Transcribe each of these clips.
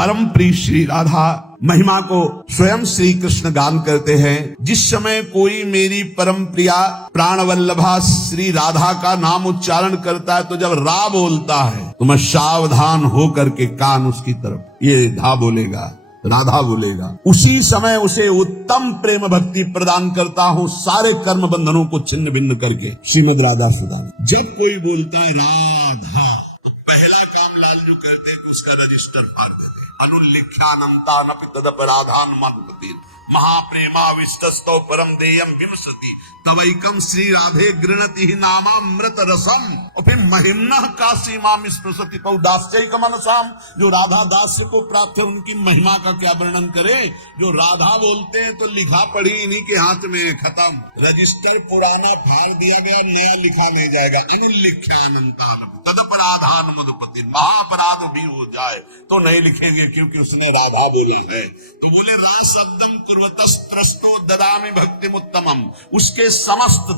परम प्रिय श्री राधा महिमा को स्वयं श्री कृष्ण गान करते हैं। जिस समय कोई मेरी परम प्रिया प्राण वल्लभा श्री राधा का नाम उच्चारण करता है तो जब रा बोलता है तो मैं सावधान हो करके कान उसकी तरफ, ये धा बोलेगा, राधा बोलेगा, उसी समय उसे उत्तम प्रेम भक्ति प्रदान करता हूँ, सारे कर्म बंधनों को छिन्न भिन्न करके। श्रीमद राधा सुधा। जब कोई बोलता है राधा तो पहला काम लालजू करते हैं कि उसका रजिस्टर फाड़ देते हैं। अनुल्लेख्यानंता नपि तदपराधान मात्पति महाप्रेमा विष्टस्तो परम देयम विमसति तवैकम श्री राधे गृणति ही नामामृत रसम और फिर महिम्ना काशी माम स्पृशति पौदास्यैक मनसाम। जो राधा दास्य को प्राप्त है उनकी महिमा का क्या वर्णन करे। जो राधा बोलते हैं तो लिखा पढ़ी इन्हीं के हाथ में है, खत्म। रजिस्टर पुराना फाड़ दिया गया, नया लिखा नहीं जाएगा। अनुल्लेख्यानंता तदपराधान मधुपति, महापराध भी हो जाए तो नहीं लिखेंगे क्योंकि उसने राधा बोला है। तो बोले रासब्दम कुर्वतस्त्रस्तो ददामि भक्तिमुत्तमम, उसके समस्त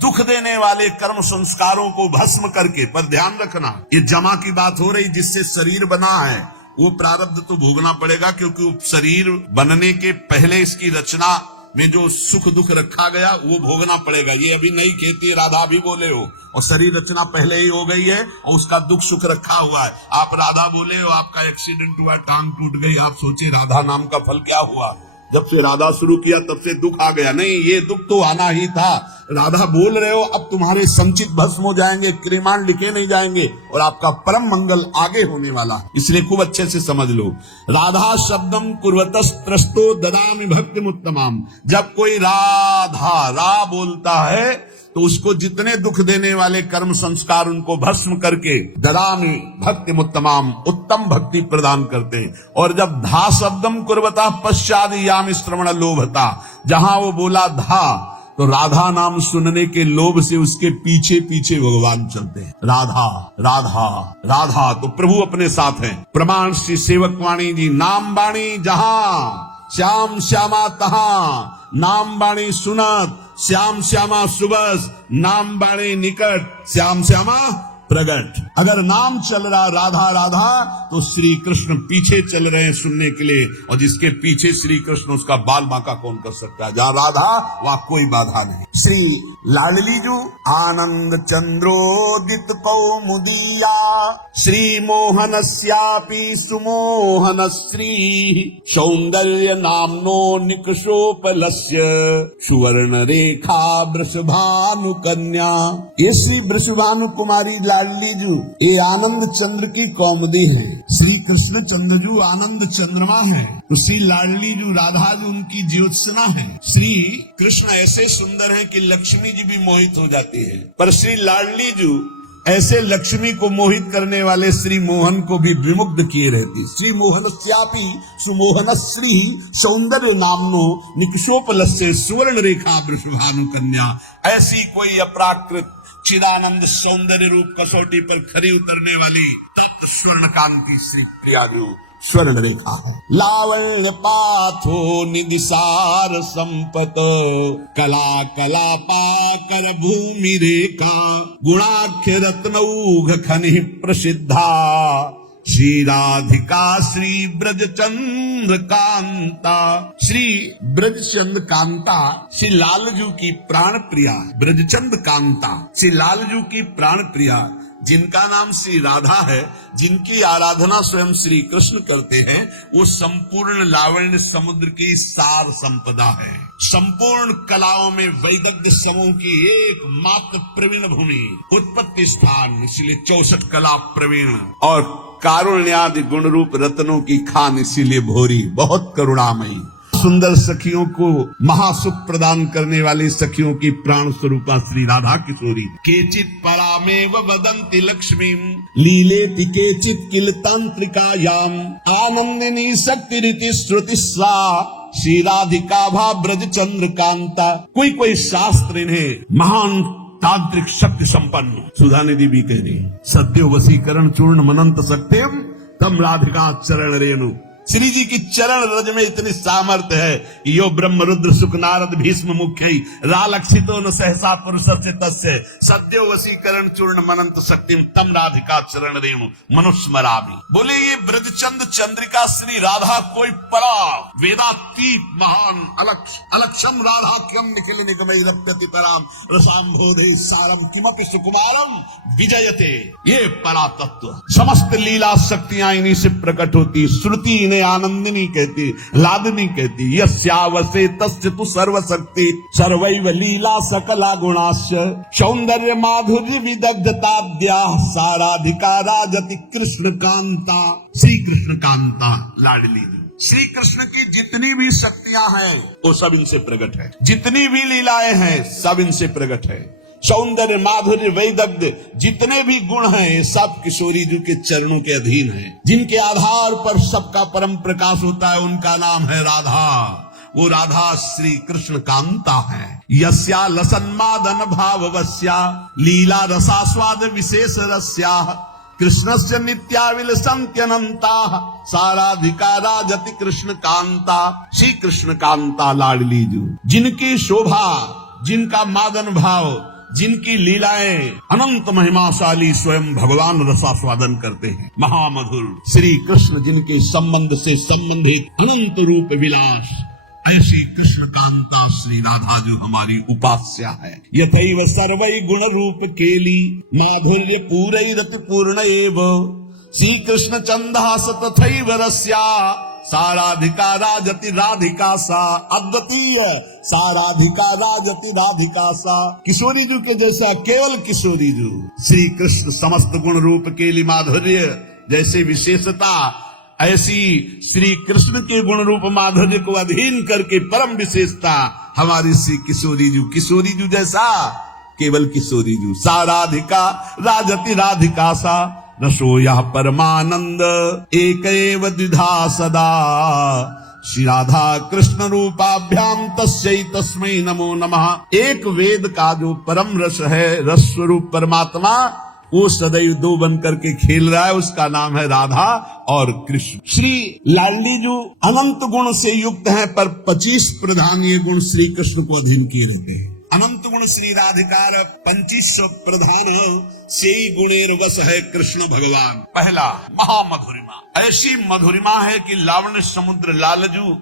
दुख देने वाले कर्म संस्कारों को भस्म करके। पर ध्यान रखना, ये जमा की बात हो रही, जिससे शरीर बना है वो प्रारब्ध तो भोगना पड़ेगा, क्योंकि शरीर बनने के पहले इसकी रचना में जो सुख दुख रखा गया वो भोगना पड़ेगा। ये अभी नहीं कहती, राधा भी बोले हो और शरीर रचना पहले ही हो गई है और उसका दुख सुख रखा हुआ है। आप राधा बोले हो, आपका एक्सीडेंट हुआ, टांग टूट गई, आप सोचे राधा नाम का फल क्या हुआ। जब से राधा शुरू किया तब से दुख आ गया। नहीं, ये दुख तो आना ही था। राधा बोल रहे हो, अब तुम्हारे संचित भस्म हो जाएंगे, क्रिमान लिखे नहीं जाएंगे और आपका परम मंगल आगे होने वाला है। इसलिए खूब अच्छे से समझ लो। राधा शब्दम कुर्वतस्त्रस्तो ददामि भक्तिमुत्तमाम। जब कोई राधा रा बोलता है तो उसको जितने दुख देने वाले कर्म संस्कार उनको भस्म करके ददामि भक्तिमुत्तमाम, उत्तम भक्ति प्रदान करते हैं। और जब धा शब्दम कुर्वता पश्चाद याम श्रवण लोभता, जहां वो बोला धा तो राधा नाम सुनने के लोभ से उसके पीछे पीछे भगवान चलते हैं। राधा राधा राधा, तो प्रभु अपने साथ हैं। प्रमाण श्री सेवक वाणी जी, नाम बाणी जहां श्याम श्यामा तहां, नाम बाणी सुनत श्याम श्यामा सुबस, नाम बाणी निकट श्याम श्यामा प्रगट। अगर नाम चल रहा राधा राधा तो श्री कृष्ण पीछे चल रहे हैं सुनने के लिए, और जिसके पीछे श्री कृष्ण उसका बाल बांका कौन कर सकता है। जहाँ राधा वहाँ कोई बाधा नहीं। श्री लाडलीजू आनंद चंद्रोदित कौमुदीया श्री मोहनस्यापि सुमोहन श्री सौंदर्य नामनो निकषोपलस्य सुवर्ण रेखा वृषभानु कन्या। ये श्री वृषभानु कुमारी लाडलीजू ये आनंद चंद्र की कौमुदी है। श्री कृष्ण चंद्रजू आनंद चंद्रमा है, तो श्री लाडलीजू राधा जी उनकी ज्योत्सना है। श्री कृष्ण ऐसे सुंदर हैं कि लक्ष्मी जी भी मोहित हो जाती है, पर श्री लाडलीजू ऐसे लक्ष्मी को मोहित करने वाले श्री मोहन को भी विमुग्ध किए रहती। श्री मोहनस्यापि सुमोहन श्री सौंदर्य नामनो निकषोपलस्य सुवर्ण रेखा वृषभानु कन्या। ऐसी कोई अपराकृत चिदानंद सौंदर्य रूप कसौटी पर खरी उतरने वाली तप्त स्वर्ण कांति श्री प्रियाजू स्वर्ण रेखा है। लावण्य पाथो निदिसार संपत कला कला पाकर भूमि रेखा गुणाख्य रत्नौघ खनि प्रसिद्धा श्री राधिका श्री ब्रजचंद्र कांता। श्री ब्रजचंद्र कांता श्री लालजू की प्राण प्रिया ब्रजचंद्र कांता, श्री लालजू की प्राण प्रिया, जिनका नाम श्री राधा है, जिनकी आराधना स्वयं श्री कृष्ण करते हैं, वो संपूर्ण लावण्य समुद्र की सार संपदा है। संपूर्ण कलाओं में वैदग्ध समूह की एकमात्र प्रवीण भूमि, उत्पत्ति स्थान, इसलिए 64 कला प्रवीण, और कारुण्यादि गुण रूप रत्नों की खान, इसीलिए भोरी, बहुत करुणामयी। सुंदर सखियों को महासुख प्रदान करने वाली सखियों की प्राण स्वरूपा श्री राधा किशोरी। केचित परामेव वदन्ति लक्ष्मीं लीलेति केचित किल तांत्रिकायाम आनंदिनी शक्तिरिति श्रुति सा श्री राधिका भा ब्रज चंद्र कांता। कोई शास्त्र इन्हें महान तांत्रिक शक्ति संपन्न, सुधा निधि भी कह रही, सद्यो वसीकरण चूर्ण मनंत सत्यम तम राधिका चरण रेणु श्री जी की चरण रज में इतनी सामर्थ्य है कि यो ब्रह्म रुद्र सुख नारद भीष्म मुख्य रालक्षितो न सहसा पुरुष तस्य सद्यो वशीकरण चूर्ण मनंत शक्तिम तम राधिका चरण रेणु मनुस्मरामि। बोले ये ब्रजचंद चंद्रिका श्री राधा कोई परा वेदातीत महान अलक्षम राधाख्यम निखिल निगमई रप्यति पराम रसाम्भोधे सारम किमपि सुकुमारम विजयते। ये परा तत्व समस्त लीला शक्तियां इन्हीं से प्रकट होती। श्रुति इन्हें आनंदिनी कहती, लादनी कहती। यस्यावसे तस्य तु सर्वशक्ति सर्वैव लीला सकला गुणाश्च सौंदर्य माधुर्य विदग्धताद्या साराधिका राजति कृष्ण कांता। श्री कृष्ण कांता लाडली श्री कृष्ण की जितनी भी शक्तियां हैं वो सब इनसे प्रकट है। जितनी भी लीलाएं हैं सब इनसे प्रकट है। सौंदर्य माधुर्य वैदग्ध जितने भी गुण हैं सब किशोरी जी के चरणों के अधीन हैं। जिनके आधार पर सबका परम प्रकाश होता है उनका नाम है राधा। वो राधा श्री कृष्ण कांता है। यस्या लसन्मादन भाववस्या लीला रसास्वाद विशेष रस्या कृष्णस्य नित्याविलसन्त्यनन्ता साराधिका राजति कृष्ण कांता। श्री कृष्ण कांता लाडली जी जिनकी शोभा, जिनका मादन भाव, जिनकी लीलाएं अनंत महिमाशाली स्वयं भगवान रसास्वादन करते हैं। महामधुर श्री कृष्ण जिनके संबंध से संबंधित अनंत रूप विलास, ऐसी कृष्ण कांता श्री राधा जो हमारी उपास्या है। यथैव सर्वै गुण रूप केली माधुर्य पूरैरति पूर्ण एव श्री कृष्ण चंदास तथैव रस्या साराधिका राजति राधिका सा। अद्वितीय साराधिका राजति राधिका सा। किशोरी जी के जैसा केवल किशोरी जी श्री कृष्ण समस्त गुण रूप केली माधुर्य जैसे विशेषता, ऐसी श्री कृष्ण के गुण रूप माधुर्य को अधीन करके परम विशेषता हमारी श्री किशोरी जी। किशोरी जी जैसा केवल किशोरी जी। साराधिका राजति राधिका सा रसो यह परमानंद एक एव द्विधा सदा श्री राधा कृष्ण रूपाभ्याम तस्यै तस्मै नमो नमः। एक वेद का जो परम रस है, रस स्वरूप परमात्मा, वो सदैव दो बन करके खेल रहा है। उसका नाम है राधा और कृष्ण। श्री लाडली जो अनंत गुण से युक्त है पर 25 प्रधान ये गुण श्री कृष्ण को अधीन किए रहते हैं। अनंत गुण श्री राधिकार 25 प्रधान से गुणेर वश है कृष्ण भगवान। पहला महामधुरिमा, ऐसी मधुरिमा है कि लावण्य समुद्र लालजू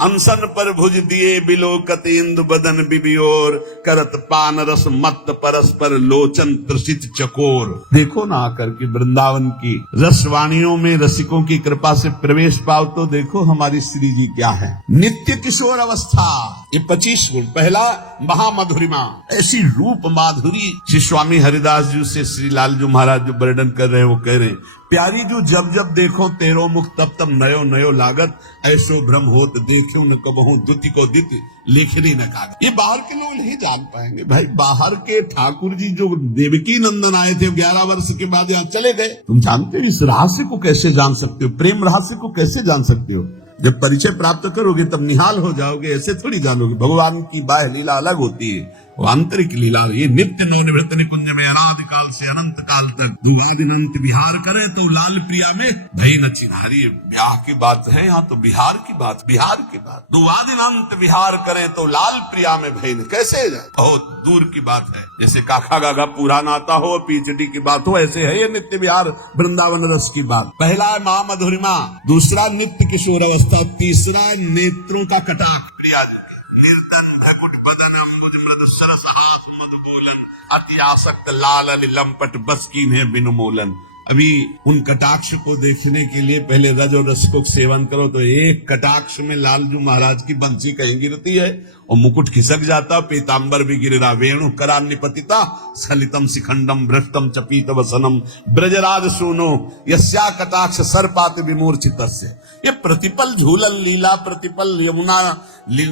अनशन पर भुज दिए बिलोकत इंदु बदन बिबियोर करत पान रस मत परस्पर लोचन त्रसित चकोर। देखो ना आकर के वृंदावन की रसवाणियों में रसिकों की कृपा से प्रवेश पाओ तो देखो हमारी श्री जी क्या है। नित्य किशोर अवस्था, ये 25 गुण। पहला महामधुरिमा, ऐसी रूप माधुरी। श्री स्वामी हरिदास जी से श्री लालजू महाराज जो वर्णन कर रहे हैं वो कह रहे हैं, प्यारी जो जब जब देखो तेरो मुख तब तब नयो नयो लागत ऐसो भ्रम होत देखो न कबहू दुति को दित लेखनी न कागज। ये बाहर के लोग नहीं जान पाएंगे भाई। बाहर के ठाकुर जी जो देवकी नंदन आए थे 11 वर्ष के बाद यहाँ चले गए। तुम जानते हो इस रहस्य को कैसे जान सकते हो? प्रेम रहस्य को कैसे जान सकते हो? जब परिचय प्राप्त करोगे तब निहाल हो जाओगे, ऐसे थोड़ी जानोगे। भगवान की बाह्य लीला अलग होती है, वो आंतरिक लीला। ये नित्य नवनिवृत्त निकुंज में अनादि काल से अनंत काल तक दुआदिनंत विहार करे तो लाल प्रिया में भई न चिन्हारी। ब्याह की बात है यहाँ तो बिहार की बात, बिहार की बात। दुआदिनंत विहार करें तो लाल प्रिया में भई न, कैसे बहुत दूर की बात है। जैसे काका गागा पुराना आता हो, पीचडी की बात हो, ऐसे है ये नित्य विहार वृंदावन रस की बात। पहला है महामधुरिमा, दूसरा नित्य किशोर अवस्था, तीसरा नेत्रों का कटाक्ष। प्रिया निर्धन भकुट बदन अम्बुज मृद सरस हास मधुबोलन अति आसक्त लाल अली लंपट बस कीन है बिनु मोलन। अभी उन कटाक्ष को देखने के लिए पहले रज और रस को सेवन करो तो एक कटाक्ष में लालजू महाराज की बंसी कहीं गिरती है और मुकुट खिसक जाता, पीतांबर भी गिरा, वेणु करान्निपतिता स्खलितम शिखंडम भ्रष्टम चपीत वसनम ब्रजराज सोनो यस्या कटाक्ष सर्पात विमूर्छितस्य। ये प्रतिपल झूलन लीला, प्रतिपल यमुना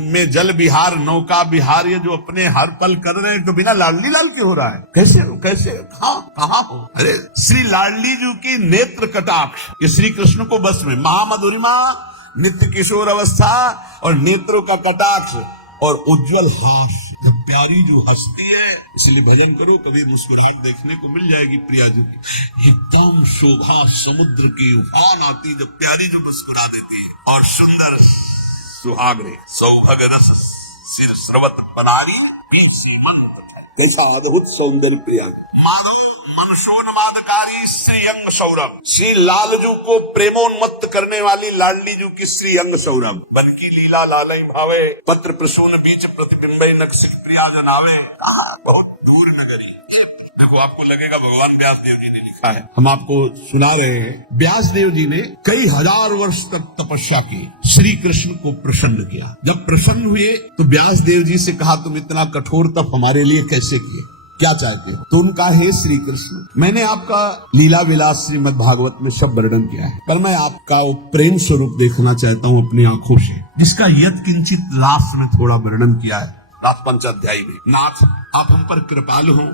में जल विहार, नौका विहार, ये जो अपने हर पल कर रहे हैं तो बिना लाडली लाल के हो रहा है। कैसे कैसे कहाँ हो? अरे श्री लाडली जी की नेत्र कटाक्ष ये श्री कृष्ण को बस में। महामधुरिमा, नित्य किशोर अवस्था और नेत्रों का कटाक्ष और उज्जवल हास। प्यारी जो हंसती है, इसलिए भजन करो, कभी मुस्कुराहट देखने को मिल जाएगी प्रिया जी की। एकदम शोभा समुद्र की उफान आती जब प्यारी जो मुस्कुरा देती है। और सुंदर सुहागरे सौभग रस सिर स्रवत बनारी कैसा अद्भुत सौंदर्य प्रिया। मानव मनशोन्मादकारी श्री अंग सौरभ, श्री लालजू को प्रेमोन्मत्त करने वाली लाडली जू की श्री अंग सौरभ। बन की लीला लालई भावे, पत्र प्रसून बीच प्रतिबिंबई नक्सिक प्रिया जनावे। बहुत दूर नगरी। देखो आपको लगेगा भगवान व्यास देव जी ने लिखा है, हम आपको सुना रहे हैं। व्यास देव जी ने कई हजार वर्ष तक तपस्या की, श्री कृष्ण को प्रसन्न किया। जब प्रसन्न हुए तो व्यास देव जी से कहा, तुम इतना कठोर तप हमारे लिए कैसे किए, क्या चाहते हो? तो उनका हे श्री कृष्ण, मैंने आपका लीला विलास श्रीमद् भागवत में सब वर्णन किया है, पर मैं आपका वो प्रेम स्वरूप देखना चाहता हूँ अपनी आंखों से, जिसका यत् किंचित लास्ट में थोड़ा वर्णन किया है रास पंचाध्यायी में। नाथ आप हम पर कृपालु हों,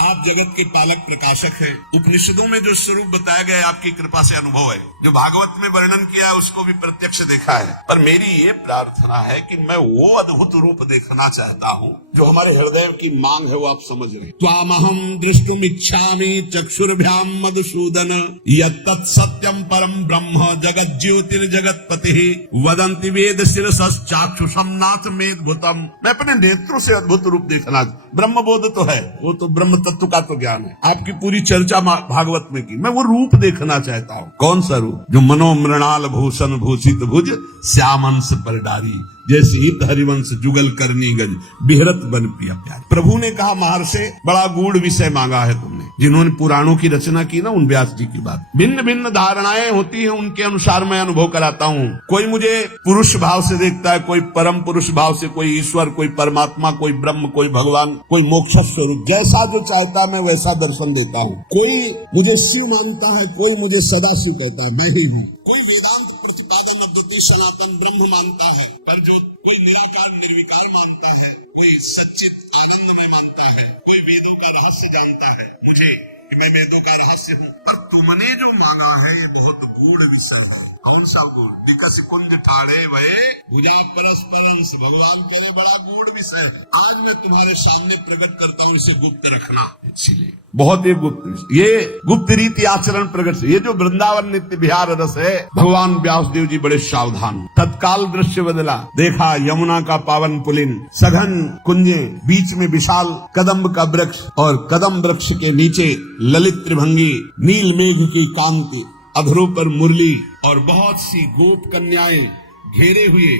आप जगत के पालक प्रकाशक है। उपनिषदों में जो स्वरूप बताया गया है आपकी कृपा से अनुभव है, जो भागवत में वर्णन किया है उसको भी प्रत्यक्ष देखा है। पर मेरी ये प्रार्थना है कि मैं वो अद्भुत रूप देखना चाहता हूँ जो हमारे हृदय की मांग है, वो आप समझ रहे। त्वामहं द्रष्टुम इच्छामि चक्षुर्भ्याम मधुसूदन, यत्तत् सत्यम परम ब्रह्म जगत ज्योतिर्जगतपतिः वदन्ति वेद शिरसश्चाक्षुषं नाथ मेद्भुतम्। मैं अपने नेत्रों से अद्भुत रूप देखना, ब्रह्म बोध तो है, वो तो ब्रह्म तत्व का तो ज्ञान है, आपकी पूरी चर्चा भागवत में की, मैं वो रूप देखना चाहता हूँ। कौन सा रूप? जो मनोमृणाल भूषण भूषित भुज श्यामंश पर डारी, जैसे हित हरिवंश जुगल करनी गज बिहरत बन प्रिया प्यारी। प्रभु ने कहा, महर्षि बड़ा गूढ़ विषय मांगा है तुमने। जिन्होंने पुराणों की रचना की ना, उन व्यास जी की बात, भिन्न भिन्न धारणाएं होती हैं, उनके अनुसार मैं अनुभव कराता हूँ। कोई मुझे पुरुष भाव से देखता है, कोई परम पुरुष भाव से, कोई ईश्वर, कोई परमात्मा, कोई ब्रह्म, कोई भगवान, कोई मोक्ष स्वरूप, जैसा जो चाहता है मैं वैसा दर्शन देता हूँ। कोई मुझे शिव मानता है, कोई मुझे सदाशिव कहता है, मैं ही हूँ। कोई वेदांत प्रतिपादन अद्वितीय सनातन ब्रह्म मानता है, पर जो कोई निराकार निर्विकार मानता है, कोई सच्चित आनंदमय मानता है, कोई वेदों का रहस्य जानता है, मुझे कि मैं वेदों का रहस्य हूँ। पर तुमने जो माना है ये बहुत गूढ़ विषय है। कौन सा गूढ़? विकस कुंज ठाड़े वे भुजा परस्परंस, भगवान के लिए बड़ा गूढ़ विषय है। आज मैं तुम्हारे सामने प्रकट करता हूँ, इसे गुप्त रखना। इसीलिए बहुत ही गुप्त, ये गुप्त रीति आचरण प्रकट। ये जो वृंदावन नित्य विहार रस है, भगवान व्यासदेव जी बड़े सावधान। तत्काल दृश्य बदला, देखा यमुना का पावन पुलिन, सघन कुंजे, बीच में विशाल कदम्ब का वृक्ष, और कदम वृक्ष के नीचे ललित त्रिभंगी, नील मेघ की कांति, अधरों पर मुरली और बहुत सी गोप कन्याएं घेरे हुए,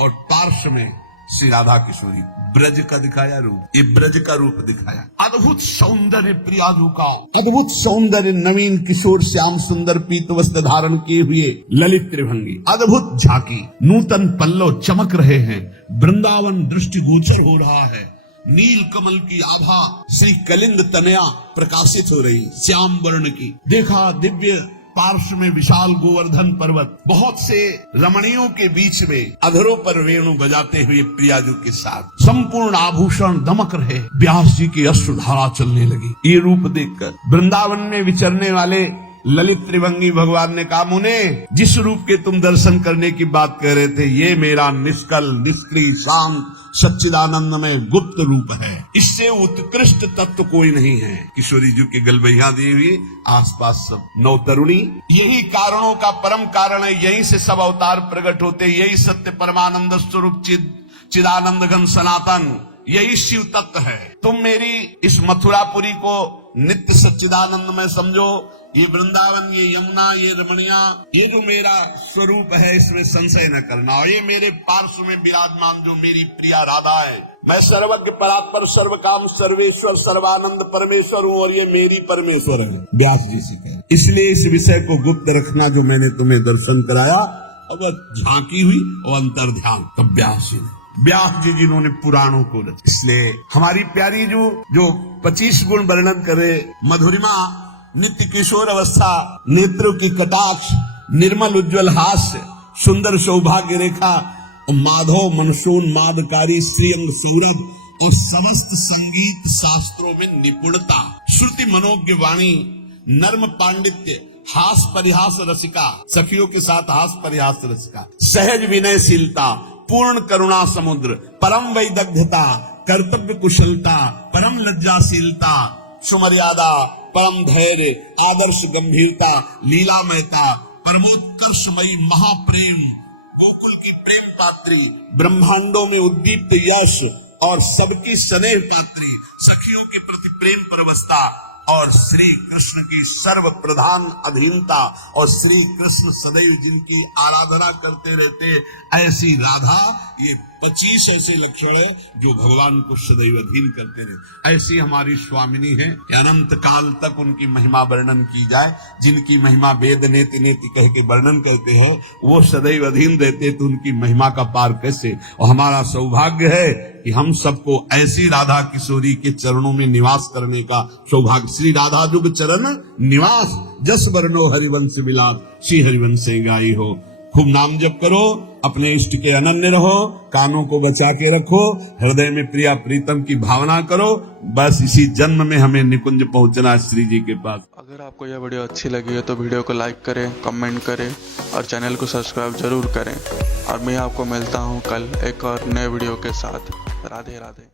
और पार्श्व में श्री राधा किशोरी। ब्रज का दिखाया रूप, ये ब्रज का रूप दिखाया। अद्भुत सौंदर्य प्रियाजू का, अद्भुत सौंदर्य, नवीन किशोर श्याम सुंदर पीत वस्त्र धारण किए हुए ललित त्रिभंगी, अद्भुत झांकी, नूतन पल्लव चमक रहे हैं, वृंदावन दृष्टिगोचर हो रहा है। नील कमल की आभा श्री कलिंद तनया प्रकाशित हो रही, श्याम वर्ण की। देखा दिव्य पार्श्व में विशाल गोवर्धन पर्वत, बहुत से रमणियों के बीच में अधरों पर वेणु बजाते हुए प्रियाजू के साथ संपूर्ण आभूषण दमक रहे। व्यास जी की अश्रुधारा चलने लगी। ये रूप देखकर वृंदावन में विचरने वाले ललित त्रिभंगी भगवान ने कहा, मुने जिस रूप के तुम दर्शन करने की बात कर रहे थे, ये मेरा निष्कल निष्क्रिय शांत सच्चिदानंद में गुप्त रूप है। इससे उत्कृष्ट तत्व कोई नहीं है। किशोरी जी की गलबैया दी हुई, आसपास सब नौ तरुणी। यही कारणों का परम कारण है, यही से सब अवतार प्रकट होते, यही सत्य परमानंद स्वरूप चिदानंद घन सनातन, यही शिव तत्व है। तुम मेरी इस मथुरापुरी को नित्य सच्चिदानंद में समझो। ये वृंदावन, ये यमुना, ये रमणिया, ये जो मेरा स्वरूप है, इसमें संशय न करना। और ये मेरे पार्श्व में विराजमान जो मेरी प्रिया राधा है, मैं सर्वज्ञ परात्पर सर्व काम सर्वेश्वर सर्वानंद परमेश्वर हूँ, और ये मेरी परमेश्वर है। व्यास जी से कहे, इसलिए इस विषय को गुप्त रखना जो मैंने तुम्हें दर्शन कराया। अगर झांकी हुई और अंतर ध्यान, तब व्यास जी जिन्होंने पुराणों को रचा। इसलिए हमारी प्यारी जो 25 गुण वर्णन करे, मधुरिमा, नित्य किशोर अवस्था, नेत्रों की कटाक्ष, निर्मल उज्ज्वल हास्य, सुंदर सौभाग्य रेखा, माधव मनसोन्मादकारी श्रीअंग सौरभ, और समस्त संगीत शास्त्रों में निपुणता, श्रुति मनोज्ञ वाणी, नर्म पांडित्य, हास परिहास रसिका, सखियों के साथ हास परिहास रसिका, सहज विनयशीलता, पूर्ण करुणा समुद्र, परम वैदग्ध्यता, कर्तव्य कुशलता, परम लज्जाशीलता, सुमर्यादा, परम धैर्य, आदर्श गंभीरता, लीलामयता, परमोत्कर्षमयी महाप्रेम, गोकुल की प्रेम पात्री, ब्रह्मांडों में उद्दीप्त यश और सबकी स्नेह पात्री, सखियों के प्रति प्रेम परवशता और श्री कृष्ण की सर्व प्रधान अधीनता और श्री कृष्ण सदैव जिनकी आराधना करते रहते, ऐसी राधा, ये 25 ऐसे लक्षण है जो भगवान को सदैव अधीन करते रहे। ऐसी हमारी स्वामिनी है कि अनंत काल तक उनकी महिमा वर्णन की जाए। जिनकी महिमा वेद नेति नेति कह के वर्णन करते हैं, वो सदैव अधीन रहते, तो उनकी महिमा का पार कैसे। और हमारा सौभाग्य है कि हम सबको ऐसी राधा किशोरी के चरणों में निवास करने का सौभाग्य। श्री राधा जुग चरण निवास, जस वर्णो हरिवंश विलास, श्री हरिवंश गाई हो। खूब नाम जप करो, अपने इष्ट के अनन्य रहो, कानों को बचा के रखो, हृदय में प्रिया प्रीतम की भावना करो। बस इसी जन्म में हमें निकुंज पहुंचना है श्री जी के पास। अगर आपको यह वीडियो अच्छी लगी है तो वीडियो को लाइक करें, कमेंट करें और चैनल को सब्सक्राइब जरूर करें। और मैं आपको मिलता हूं कल एक और नए वीडियो के साथ। राधे राधे।